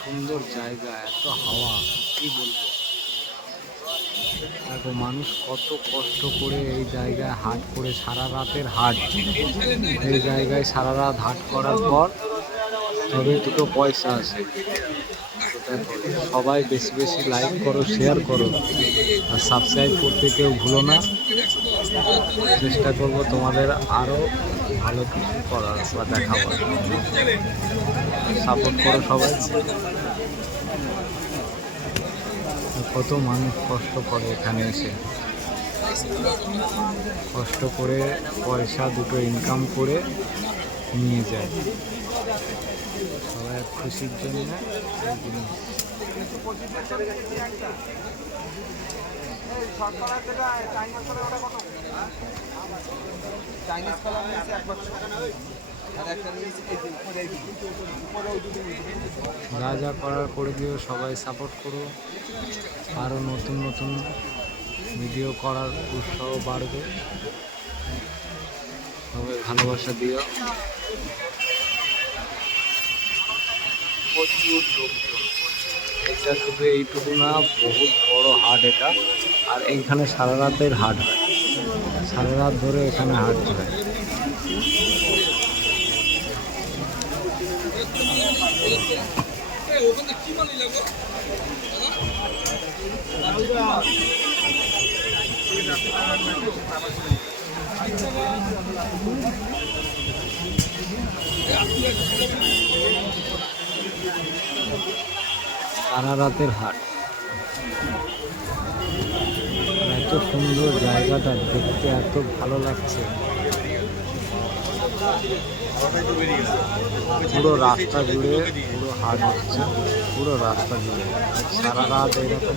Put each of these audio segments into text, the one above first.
সুন্দর জায়গা, এত হাওয়া, কি বলব? দেখো, মানুষ কত কষ্ট করে এই জায়গায় হাট করে সারা রাতের হাট। এই জায়গায় সারা রাত হাট করার পর তবে দুটো পয়সা আসে সবাই বেশি বেশি লাইক করো শেয়ার করো। আর সাবস্ক্রাইব করতে কেউ ভুলো না। চেষ্টা করব তোমাদের আরও ভালো কিছু করার বা দেখাবার। সাপোর্ট করো সবাই। কত মানুষ কষ্ট করে এখানে এসে। কষ্ট করে পয়সা দুটো ইনকাম করে নিয়ে যায়। সবাই খুশির জন্য চাইনিজ আর একটা নিয়েছে উপরে যা যা করার করে দিও, সবাই সাপোর্ট করো। আরও নতুন নতুন ভিডিও করার উৎসাহ বাড়বে। সবাই ভালোবাসা দিও। প্রচুর এটা শুধু এইটুকু না, বহুত বড় হাট এটা। আর এইখানে সারা রাতের হাট হয়। সারা রাত ধরে এখানে হাট হয় সারা রাতের হাট। এত সুন্দর জায়গাটা দেখতে এত ভালো লাগছে। পুরো রাস্তা জুড়ে পুরো হাট হচ্ছে, পুরো রাস্তা জুড়ে। সারা রাত এরকম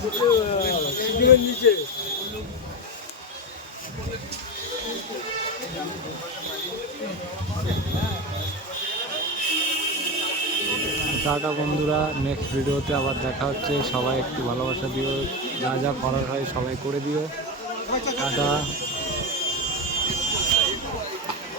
টাটা বন্ধুরা নেক্সট ভিডিওতে আবার দেখা হচ্ছে। সবাই একটু ভালোবাসা দিও, যা যা করার হয় সবাই করে দিও। টাটা।